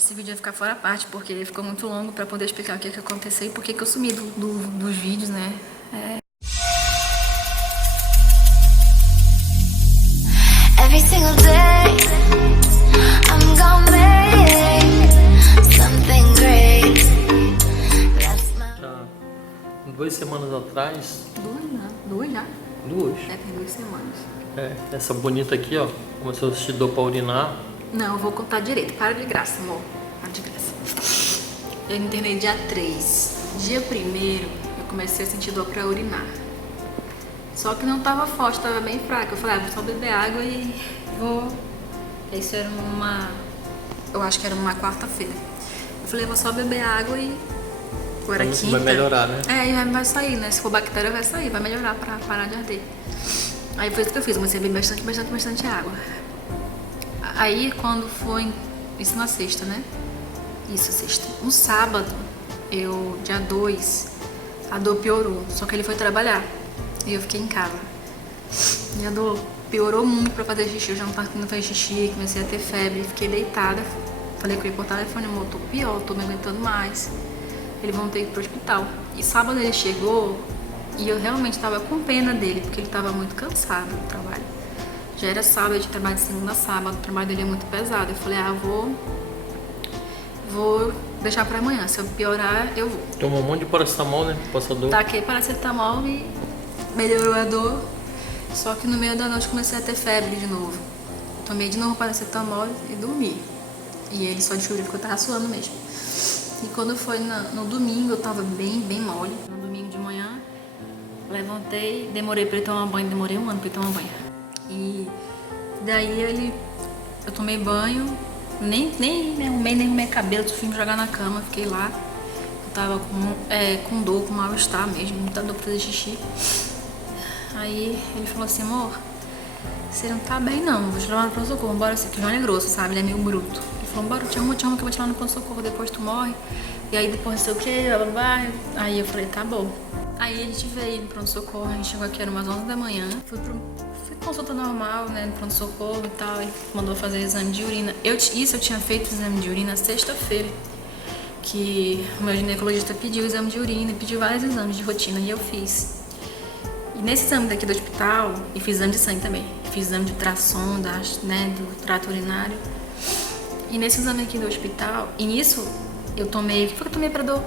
esse vídeo vai ficar fora a parte, porque ele ficou muito longo pra poder explicar o que aconteceu e por que eu sumi dos vídeos, né? Every single day, I'm gonna make something great. That's my... Já 2 semanas atrás. Duas já? 2? É, tem 2 semanas. É, essa bonita aqui, ó, começou a assistir dor pra urinar. Não, eu vou contar direito. Para de graça, amor. Para de graça. Eu internei dia 3. Dia 1º, eu comecei a sentir dor pra urinar. Só que não tava forte, tava bem fraca. Eu falei, vou só beber água e vou... Isso era eu acho que era uma quarta-feira. Eu falei, vou só beber água e... Agora Isso quinta. vai melhorar, né? É, e vai sair, né? Se for bactéria, vai sair, vai melhorar pra parar de arder. Aí foi isso que eu fiz, comecei a beber bastante água. Aí quando foi... Isso na sexta, né? Isso, sexta. No sábado, dia 2, a dor piorou. Só que ele foi trabalhar. E eu fiquei em casa. E a dor piorou muito pra fazer xixi. Eu já não tava conseguindo fazer xixi, comecei a ter febre. Fiquei deitada. Falei com ele por telefone, amor, tô pior, tô me aguentando mais. Ele vão ter que ir pro hospital. E sábado ele chegou e eu realmente tava com pena dele, porque ele tava muito cansado do trabalho. Já era sábado, eu tinha trabalho de segunda a sábado, o trabalho dele é muito pesado. Eu falei, vou deixar pra amanhã, se eu piorar, eu vou. Tomou um monte de paracetamol, né? Passador. Taquei paracetamol e melhorou a dor, só que no meio da noite comecei a ter febre de novo. Tomei de novo paracetamol e dormi. E ele só descobriu que eu tava suando mesmo. E quando foi no domingo, eu tava bem mole. No domingo de manhã, levantei, demorei pra ele tomar banho, demorei 1 ano pra ele tomar banho. E daí eu tomei banho, nem me arrumei, nem arrumei cabelo, fui me jogar na cama, fiquei lá. Eu tava com dor, com mal-estar mesmo, muita dor pra fazer xixi. Aí ele falou assim, amor, você não tá bem não, vou te levar no pronto-socorro, bora, que o João é grosso, sabe, ele é meio bruto. Ele falou, bora, te arruma que eu vou te levar no pronto-socorro, depois tu morre. E aí depois não sei o que, blá blá blá. Aí eu falei, tá bom. Aí a gente veio no pronto-socorro, a gente chegou aqui, era umas 11 da manhã. Fui consulta normal, né, no pronto-socorro e tal. Ele mandou fazer exame de urina. Eu tinha feito o exame de urina sexta-feira. Que o meu ginecologista pediu o exame de urina e pediu vários exames de rotina e eu fiz. E nesse exame daqui do hospital, e fiz exame de sangue também. Fiz exame de ultrassom, né, do trato urinário. E nesse exame aqui do hospital, e nisso eu tomei... O que foi que eu tomei pra dor?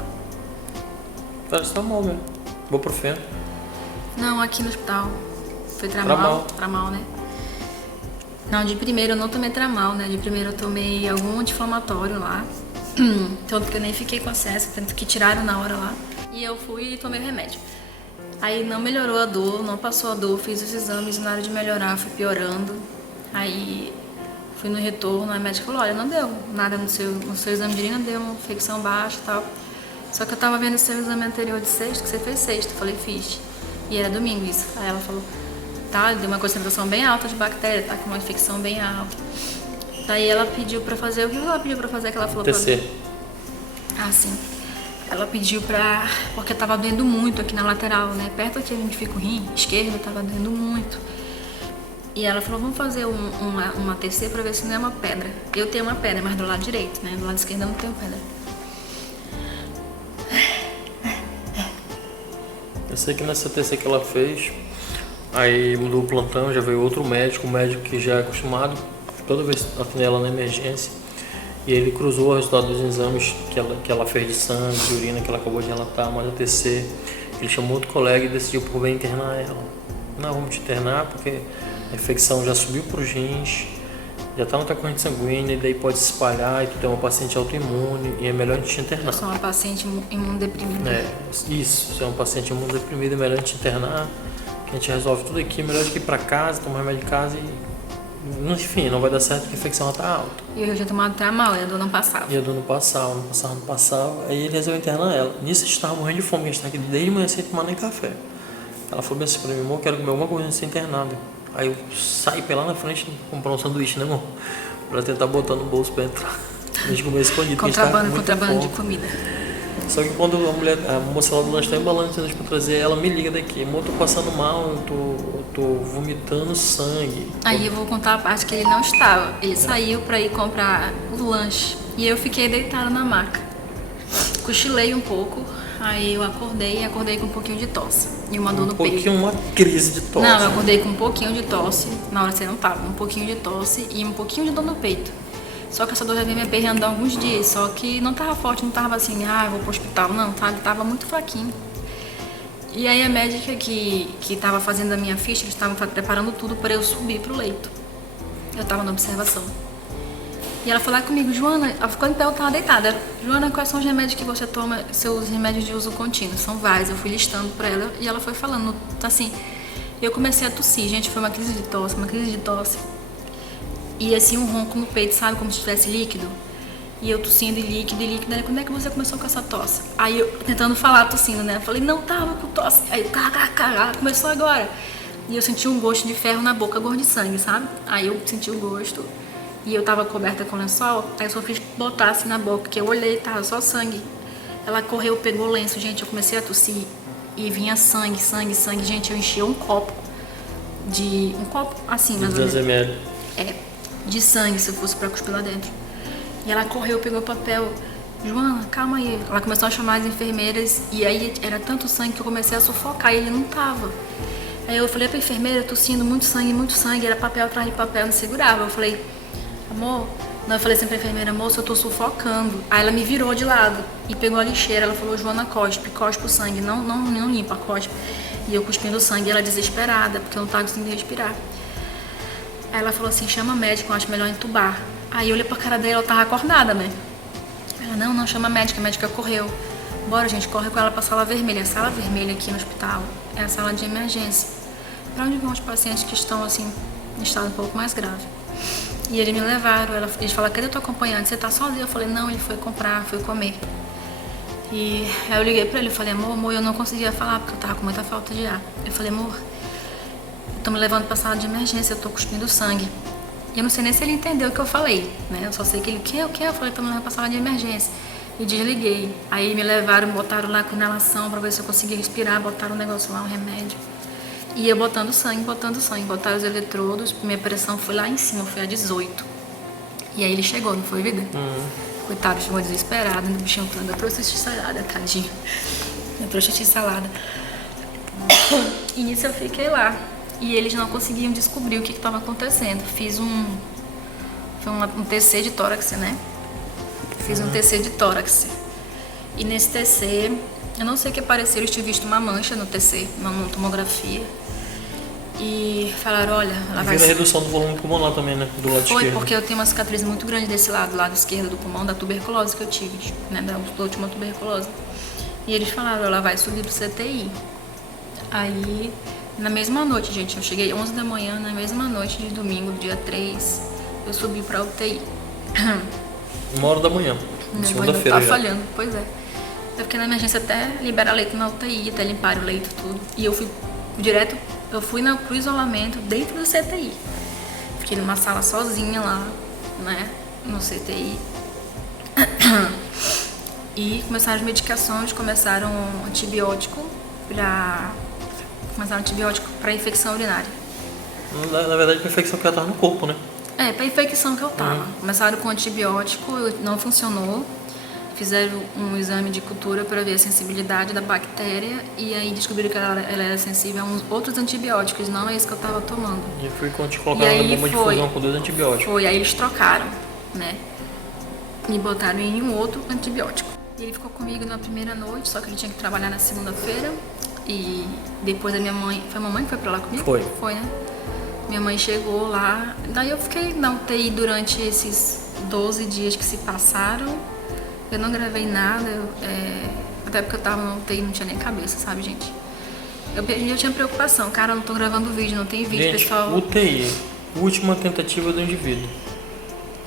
Paracetamol, né? Ibuprofeno. Não, aqui no hospital. Foi Tramal, né? Não, de primeiro eu não tomei Tramal, né? De primeiro eu tomei algum anti-inflamatório lá. Tanto que eu nem fiquei com acesso, tanto que tiraram na hora lá. E eu fui e tomei o remédio. Aí não melhorou a dor, não passou a dor, fiz os exames e na hora de melhorar foi piorando. Aí fui no retorno, a médica falou, olha, não deu nada no seu exame de urina, deu uma infecção baixa e tal. Só que eu tava vendo o seu exame anterior de sexta, que você fez sexta. Eu falei, fiz. E era domingo isso. Aí ela falou, tá, deu uma concentração bem alta de bactéria, tá com uma infecção bem alta. Daí ela pediu pra fazer, o que ela pediu pra fazer que ela falou TC. pra... Ah, sim. Ela pediu pra... Porque tava doendo muito aqui na lateral, né? Perto aqui onde fica o rim esquerdo, tava doendo muito. E ela falou, vamos fazer uma TC pra ver se não é uma pedra. Eu tenho uma pedra, mas do lado direito, né? Do lado esquerdo eu não tenho pedra. Eu sei que nessa TC que ela fez, aí mudou o plantão, já veio outro médico, um médico que já é acostumado, toda vez atender ela na emergência. E ele cruzou o resultado dos exames que ela fez de sangue, de urina, que ela acabou de relatar, mais a TC. Ele chamou outro colega e decidiu por bem internar ela. Não, vamos te internar porque a infecção já subiu para os rins, já está na tua corrente sanguínea, e daí pode se espalhar e tu tem uma paciente autoimune e é melhor a gente te internar. Eu sou uma paciente imunodeprimida. Isso, se é um paciente imunodeprimido é melhor a gente internar, que a gente resolve tudo aqui, é melhor do que ir para casa, tomar remédio de casa e... Enfim, não vai dar certo porque a infecção está alta. E eu já tinha tomado Tramal, e a dor não passava. E a dor não passava, aí ele resolveu internar ela. Nisso a gente estava morrendo de fome, a gente está aqui desde manhã sem tomar nem café. Ela falou bem assim pra mim, amor, quero comer alguma coisa sem internada. Aí eu saí pra lá na frente comprar um sanduíche, né, amor? Pra tentar botar no bolso pra entrar. A gente comeu escondido. Contrabando de comida. Só que quando a moça lá do lanche tá embalando pra trazer, ela me liga daqui, amor, eu tô passando mal, eu tô vomitando sangue. Aí eu vou contar a parte que ele não estava. Ele saiu pra ir comprar o lanche e eu fiquei deitada na maca. Cochilei um pouco, aí eu acordei com um pouquinho de tosse e uma dor no peito. Um pouquinho, uma crise de tosse. Não, eu acordei com um pouquinho de tosse, na hora que você não tava, um pouquinho de tosse e um pouquinho de dor no peito. Só que essa dor já veio me aperreando há alguns dias, só que não tava forte, não tava assim, eu vou pro hospital, não, tá? Ele tava muito fraquinho. E aí a médica que tava fazendo a minha ficha, eles estavam preparando tudo para eu subir pro leito. Eu tava na observação. E ela foi lá comigo, Joana, ela ficou em pé, eu tava deitada. Joana, quais são os remédios que você toma, seus remédios de uso contínuo? São vários, eu fui listando pra ela e ela foi falando, assim, eu comecei a tossir, gente, foi uma crise de tosse. E assim, um ronco no peito, sabe, como se tivesse líquido. E eu tossindo e líquido. Aí, quando é que você começou com essa tosse? Aí eu tentando falar, tossindo, né? Eu falei, não tava com tosse. Aí começou agora. E eu senti um gosto de ferro na boca, gosto de sangue, sabe? Aí eu senti o gosto. E eu tava coberta com lençol. Aí eu só fiz botar assim na boca, que eu olhei, tava só sangue. Ela correu, pegou o lenço, gente, eu comecei a tossir. E vinha sangue. Gente, eu enchia um copo assim, mais ou menos. 200 ml. De sangue, se eu fosse pra cuspir lá dentro. E ela correu, pegou o papel. Joana, calma aí. Ela começou a chamar as enfermeiras e aí era tanto sangue que eu comecei a sufocar e ele não tava. Aí eu falei pra enfermeira, tossindo, muito sangue. Era papel atrás de papel, não segurava. Eu falei, amor... Não, eu falei assim pra enfermeira, moça, eu tô sufocando. Aí ela me virou de lado e pegou a lixeira. Ela falou, Joana, cospe o sangue, não limpa, cospe. E eu cuspindo o sangue, ela desesperada, porque eu não tava conseguindo respirar. Aí ela falou assim, chama médico, eu acho melhor entubar. Aí eu olhei pra cara dela, ela tava acordada, né? Ela, não, chama a médica correu. Bora, gente, corre com ela pra sala vermelha. A sala vermelha aqui no hospital é a sala de emergência. Pra onde vão os pacientes que estão, assim, em estado um pouco mais grave. E eles me levaram, eles falaram, cadê o teu acompanhante? Você tá sozinho? Eu falei, não, ele foi comprar, foi comer. E aí eu liguei pra ele, eu falei, amor, eu não conseguia falar, porque eu tava com muita falta de ar. Eu falei, amor, tô me levando pra sala de emergência, eu tô cuspindo sangue. E eu não sei nem se ele entendeu o que eu falei, né? Eu só sei que ele, o que? Eu falei, tô me levando pra sala de emergência. E desliguei. Aí me levaram, botaram lá com inalação pra ver se eu conseguia respirar, botaram um negócio lá, um remédio. E eu botando sangue, botaram os eletrodos, minha pressão foi lá em cima, foi a 18. E aí ele chegou, não foi, vida? Coitado, chegou desesperado, o bichinho ainda trouxe x-salada, tadinho. Eu trouxe x-salada. E nisso eu fiquei lá. E eles não conseguiam descobrir o que estava acontecendo. Fiz um TC de tórax, né? Fiz um TC de tórax. E nesse TC, eu não sei o que apareceu, eles tinham visto uma mancha no TC, uma tomografia. E falaram, olha, ela vai... a redução do volume pulmonar também, né? Do lado esquerdo. Foi, porque eu tenho uma cicatriz muito grande desse lado esquerdo do pulmão, da tuberculose que eu tive, né? Da última tuberculose. E eles falaram, ela vai subir pro CTI. Aí, na mesma noite, gente, eu cheguei 11 da manhã, na mesma noite de domingo, dia 3, eu subi pra UTI. 1h da manhã, segunda-feira. Tá falhando, pois é. Eu fiquei na emergência até liberar leito na UTI, até limpar o leito, tudo. E eu fui direto, pro isolamento dentro do CTI. Fiquei numa sala sozinha lá, né, no CTI. E começaram as medicações, começaram antibiótico pra infecção urinária. Na verdade, pra infecção que ela tava no corpo, né? Pra infecção que eu tava. Começaram com antibiótico, não funcionou. Fizeram um exame de cultura para ver a sensibilidade da bactéria e aí descobriram que ela era sensível a outros antibióticos, não é isso que eu tava tomando. E foi quando te colocaram na bomba de infusão com 2 antibióticos. Foi, aí eles trocaram, né? E botaram em um outro antibiótico. E ele ficou comigo na primeira noite, só que ele tinha que trabalhar na segunda-feira. E depois a minha mãe... Foi a mamãe que foi pra lá comigo? Foi. Foi, né? Minha mãe chegou lá. Daí eu fiquei na UTI durante esses 12 dias que se passaram. Eu não gravei nada. Até porque eu tava na UTI, não tinha nem cabeça, sabe, gente? Eu tinha preocupação. Cara, eu não tô gravando vídeo, não tem vídeo, gente, pessoal. UTI. Última tentativa do indivíduo.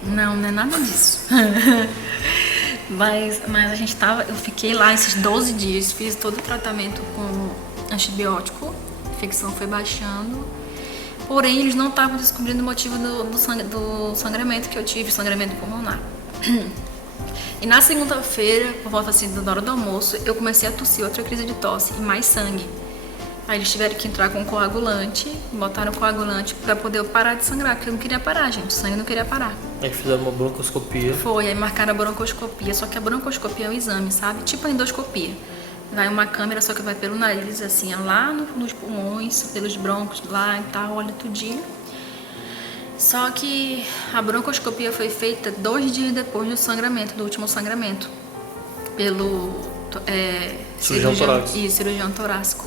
Não é nada disso. Mas a gente eu fiquei lá esses 12 dias, fiz todo o tratamento com antibiótico, a infecção foi baixando, porém eles não estavam descobrindo o motivo do sangramento que eu tive, sangramento pulmonar. E na segunda-feira, por volta assim da hora do almoço, eu comecei a tossir, outra crise de tosse e mais sangue. Aí eles tiveram que entrar com coagulante, botaram coagulante pra poder eu parar de sangrar, porque eu não queria parar, gente, o sangue não queria parar. Aí fizeram uma broncoscopia. Foi, aí marcaram a broncoscopia, só que a broncoscopia é um exame, sabe? Tipo a endoscopia. Vai uma câmera, só que vai pelo nariz, assim, lá nos pulmões, pelos broncos, lá e tal, olha tudinho. Só que a broncoscopia foi feita 2 dias depois do sangramento, do último sangramento, pelo cirurgião torácico.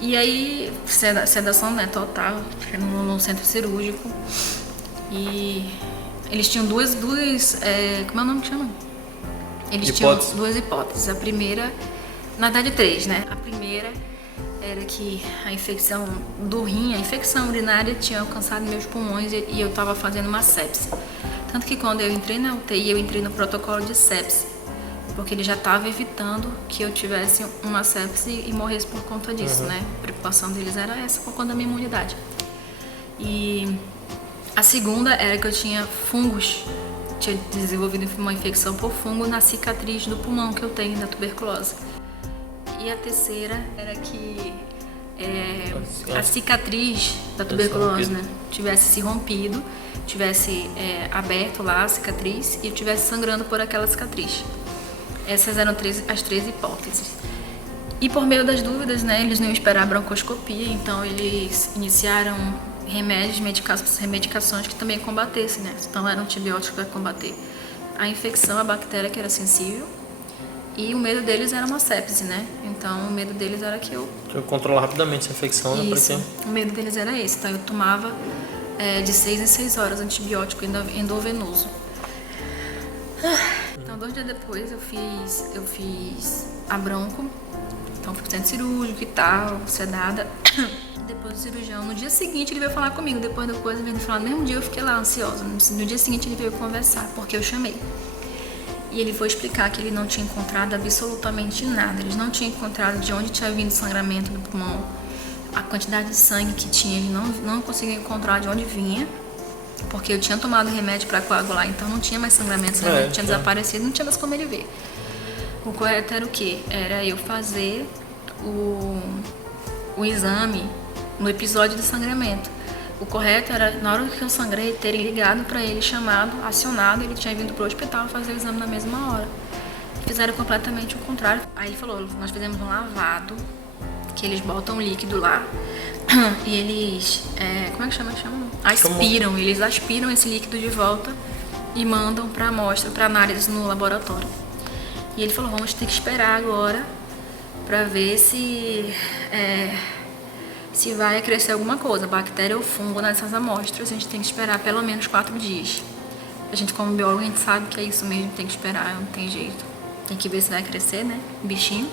E aí, sedação, né, total, no centro cirúrgico. E eles tinham duas como é o nome que chama? Eles tinham 2 hipóteses. A primeira, na verdade 3, né? A primeira era que a infecção do rim, a infecção urinária tinha alcançado meus pulmões e eu estava fazendo uma sepse. Tanto que quando eu entrei na UTI, eu entrei no protocolo de sepse, porque ele já estava evitando que eu tivesse uma sepse e morresse por conta disso, né? A preocupação deles era essa, por conta da minha imunidade. E a segunda era que eu tinha fungos, tinha desenvolvido uma infecção por fungo na cicatriz do pulmão que eu tenho da tuberculose. E a terceira era que a cicatriz da tuberculose, né, tivesse se rompido, tivesse aberto lá a cicatriz e eu estivesse sangrando por aquela cicatriz. Essas eram as 3 hipóteses. E por meio das dúvidas, né, eles não iam esperar a broncoscopia, então eles iniciaram remédios, medicações que também combatessem, né? Então eram antibióticos para combater a infecção, a bactéria que era sensível. E o medo deles era uma sepse, né? Então o medo deles era que eu controlar rapidamente essa infecção, né? Isso, o medo deles era esse. Então eu tomava de 6 em 6 horas antibiótico endovenoso. Então 2 dias depois eu fiz a bronco, então fui pro centro cirúrgico e tal, sedada. Depois do cirurgião, no dia seguinte ele veio falar comigo, depois da coisa, veio falar, no mesmo dia eu fiquei lá ansiosa, no dia seguinte ele veio conversar, porque eu chamei. E ele foi explicar que ele não tinha encontrado absolutamente nada, eles não tinham encontrado de onde tinha vindo o sangramento do pulmão, a quantidade de sangue que tinha, ele não conseguiu encontrar de onde vinha, porque eu tinha tomado remédio para coagular, então não tinha mais sangramento, tinha desaparecido, não tinha mais como ele ver. O correto era o quê? Era eu fazer o exame no episódio do sangramento. O correto era, na hora que eu sangrei, terem ligado para ele, chamado, acionado, ele tinha vindo pro hospital fazer o exame na mesma hora. Fizeram completamente o contrário. Aí ele falou, nós fizemos um lavado, que eles botam líquido lá, e eles, como é que chama? Aspiram, eles aspiram esse líquido de volta e mandam para amostra, para análise no laboratório. E ele falou, vamos ter que esperar agora para ver se vai crescer alguma coisa, bactéria ou fungo nessas amostras. A gente tem que esperar pelo menos 4 dias. A gente, como biólogo, a gente sabe que é isso mesmo, tem que esperar, não tem jeito. Tem que ver se vai crescer, né, o bichinho.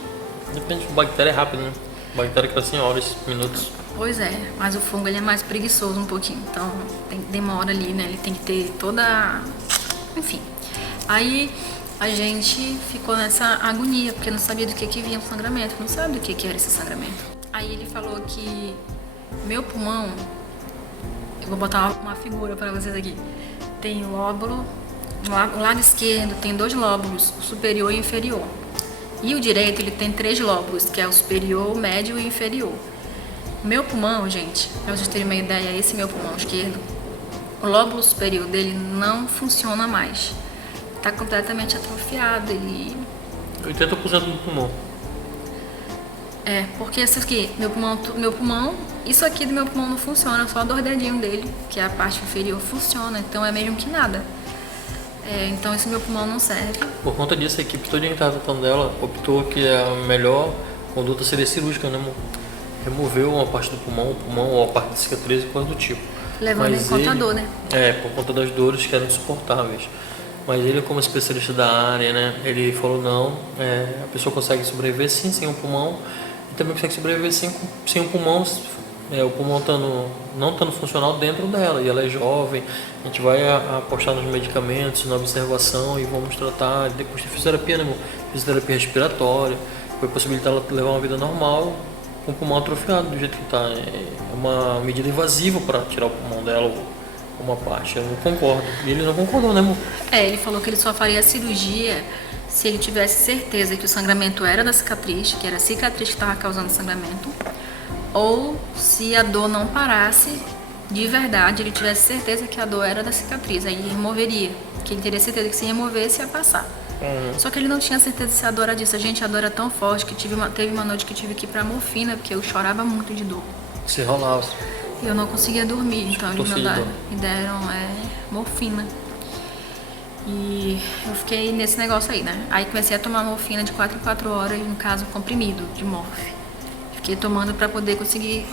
Depende, bactéria é rápido, né? Bactéria cresce em horas, minutos. Pois é, mas o fungo ele é mais preguiçoso um pouquinho, então demora ali, né, ele tem que ter toda... Enfim, aí a gente ficou nessa agonia, porque não sabia do que vinha o sangramento, não sabe do que era esse sangramento. Aí ele falou que meu pulmão, eu vou botar uma figura para vocês aqui, tem lóbulo, o lado esquerdo tem 2 lóbulos, o superior e o inferior. E o direito ele tem 3 lóbulos, que é o superior, o médio e o inferior. Meu pulmão, gente, para vocês terem uma ideia, esse meu pulmão esquerdo, o lóbulo superior dele não funciona mais. Tá completamente atrofiado, ele... 80% do pulmão. Porque isso aqui, meu pulmão, isso aqui do meu pulmão não funciona, só 2 dedinhos dele, que é a parte inferior, funciona, então é mesmo que nada. Então esse meu pulmão não serve. Por conta disso, a equipe toda que estava tratando dela optou que a melhor conduta seria cirúrgica, né? Removeu uma parte do pulmão ou a parte da cicatriz e coisa do tipo. Levando em conta a dor, né? Por conta das dores que eram insuportáveis. Mas ele, como especialista da área, né? Ele falou, não, a pessoa consegue sobreviver sim, sem um pulmão. E também consegue sobreviver sem um pulmão, o pulmão não estando funcional dentro dela. E ela é jovem, a gente vai apostar nos medicamentos, na observação e vamos tratar. Depois de fisioterapia, né? Fisioterapia respiratória, vai possibilitar ela levar uma vida normal com o pulmão atrofiado do jeito que está. É uma medida invasiva para tirar o pulmão dela, uma parte. Eu não concordo. E ele não concordou, né, amor? Ele falou que ele só faria a cirurgia se ele tivesse certeza que o sangramento era da cicatriz, que era a cicatriz que estava causando sangramento, ou se a dor não parasse de verdade, ele tivesse certeza que a dor era da cicatriz, aí ele removeria, que ele teria certeza que se removesse ia passar. Só que ele não tinha certeza se a dor era disso. Gente, a dor era tão forte que teve uma noite que eu tive que ir pra morfina, porque eu chorava muito de dor. Se rolava. E eu não conseguia dormir, então eles Conseguiu. me deram morfina. E eu fiquei nesse negócio aí, né? Aí comecei a tomar morfina de 4 em 4 horas, no caso comprimido de morfe. Fiquei tomando pra poder conseguir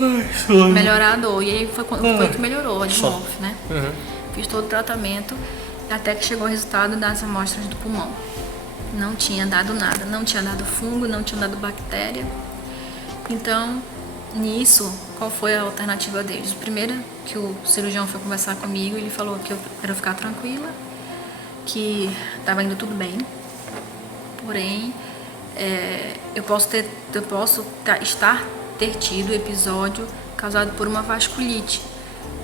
melhorar a dor. E aí foi que melhorou a de morfe, né? Fiz todo o tratamento até que chegou o resultado das amostras do pulmão. Não tinha dado nada, não tinha dado fungo, não tinha dado bactéria. Então, nisso, qual foi a alternativa deles? Primeiro, que o cirurgião foi conversar comigo, ele falou que eu era ficar tranquila, que estava indo tudo bem, porém eu posso ter tido episódio causado por uma vasculite,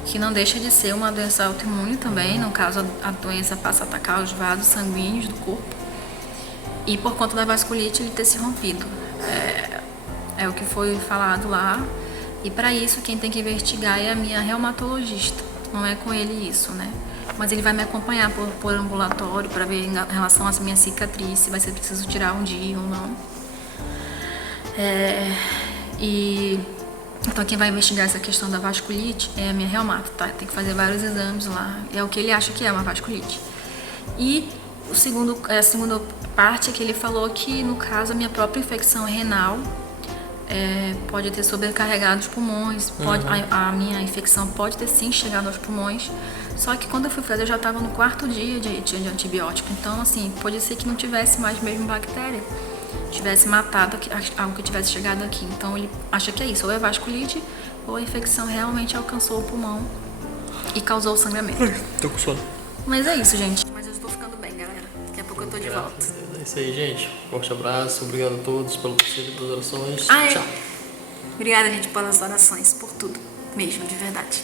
que não deixa de ser uma doença autoimune também, no caso a doença passa a atacar os vasos sanguíneos do corpo, e por conta da vasculite ele ter se rompido. É o que foi falado lá, e para isso quem tem que investigar é a minha reumatologista, não é com ele isso, né? Mas ele vai me acompanhar por ambulatório para ver em relação à minha cicatriz, se vai ser preciso tirar um dia ou não. Então quem vai investigar essa questão da vasculite é a minha reumato, tá? Tem que fazer vários exames lá, é o que ele acha que é uma vasculite. E a segunda parte é que ele falou que, no caso, a minha própria infecção renal pode ter sobrecarregado os pulmões, a minha infecção pode ter sim chegado aos pulmões, só que quando eu fui fazer eu já estava no 4º dia de antibiótico, então assim, pode ser que não tivesse mais mesmo bactéria, tivesse matado algo que tivesse chegado aqui, então ele acha que é isso, ou é vasculite, ou a infecção realmente alcançou o pulmão e causou o sangramento. Tô com sono. Mas é isso, gente, mas eu estou ficando bem, galera, daqui a pouco eu tô de volta. É isso aí, gente. Forte abraço, obrigado a todos pelo parceiro das orações. Tchau. Obrigada, gente, pelas orações, por tudo, mesmo, de verdade.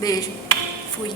Beijo, fui.